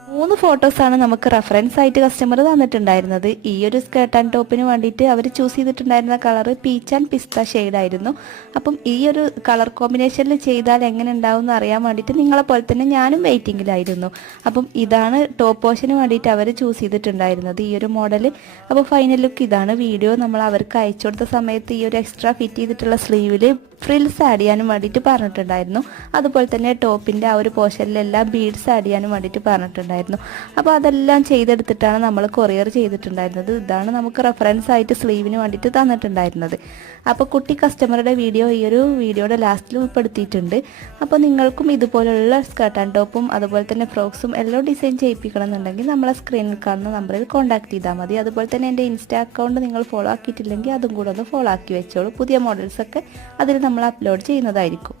3 ഫോട്ടോസാണ് നമുക്ക് റെഫറൻസ് ആയിട്ട് കസ്റ്റമർ തന്നിട്ടുണ്ടായിരുന്നത്. ഈ ഒരു സ്കേർട്ട് ആൻഡ് ടോപ്പിന് വേണ്ടിയിട്ട് അവർ ചൂസ് ചെയ്തിട്ടുണ്ടായിരുന്ന കളർ പീച്ച് ആൻഡ് പിസ്ത ഷെയ്ഡായിരുന്നു. അപ്പം ഈ ഒരു കളർ കോമ്പിനേഷനിൽ ചെയ്താൽ എങ്ങനെ ഉണ്ടാവും എന്ന് അറിയാൻ വേണ്ടിയിട്ട് നിങ്ങളെ പോലെ തന്നെ ഞാനും വെയിറ്റിങ്ങിലായിരുന്നു. അപ്പം ഇതാണ് ടോപ്പ് പോർഷന് വേണ്ടിയിട്ട് അവർ ചൂസ് ചെയ്തിട്ടുണ്ടായിരുന്നത്, ഈ ഒരു മോഡൽ. അപ്പോൾ ഫൈനൽ ലുക്ക് ഇതാണ്. വീഡിയോ നമ്മൾ അവർക്ക് അയച്ചു കൊടുത്ത സമയത്ത് ഈ ഒരു എക്സ്ട്രാ ഫിറ്റ് ചെയ്തിട്ടുള്ള സ്ലീവിൽ ഫ്രിൽസ് ആഡ് ചെയ്യാനും വേണ്ടിയിട്ട് പറഞ്ഞിട്ടുണ്ടായിരുന്നു. അതുപോലെ തന്നെ ടോപ്പിൻ്റെ ആ ഒരു പോർഷനിലെല്ലാം ബീഡ്സ് ആഡ് ചെയ്യാനും വേണ്ടിയിട്ട് പറഞ്ഞിട്ടുണ്ടായിരുന്നു. അപ്പോൾ അതെല്ലാം ചെയ്തെടുത്തിട്ടാണ് നമ്മൾ കൊറിയർ ചെയ്തിട്ടുണ്ടായിരുന്നത്. ഇതാണ് നമുക്ക് റെഫറൻസ് ആയിട്ട് സ്ലീവിന് വേണ്ടിയിട്ട് തന്നിട്ടുണ്ടായിരുന്നത്. അപ്പോൾ കുട്ടി കസ്റ്റമറുടെ വീഡിയോ ഈ ഒരു വീഡിയോയുടെ ലാസ്റ്റിൽ ഉൾപ്പെടുത്തിയിട്ടുണ്ട്. അപ്പോൾ നിങ്ങൾക്കും ഇതുപോലുള്ള സ്കേർട്ട് ആൻഡ് ടോപ്പും അതുപോലെ തന്നെ ഫ്രോക്സും എല്ലാം ഡിസൈൻ ചെയ്യിപ്പിക്കണം എന്നുണ്ടെങ്കിൽ നമ്മളെ സ്ക്രീനിൽ കാണുന്ന നമ്പറിൽ കോൺടാക്ട് ചെയ്താൽ മതി. അതുപോലെ തന്നെ എൻ്റെ ഇൻസ്റ്റാ അക്കൗണ്ട് നിങ്ങൾ ഫോളോ ആക്കിയിട്ടില്ലെങ്കിൽ അതും കൂടെ ഒന്ന് ഫോളോ ആക്കി വെച്ചോളൂ. പുതിയ മോഡൽസൊക്കെ അതിൽ നമ്മൾ അപ്ലോഡ് ചെയ്യുന്നതായിരിക്കും.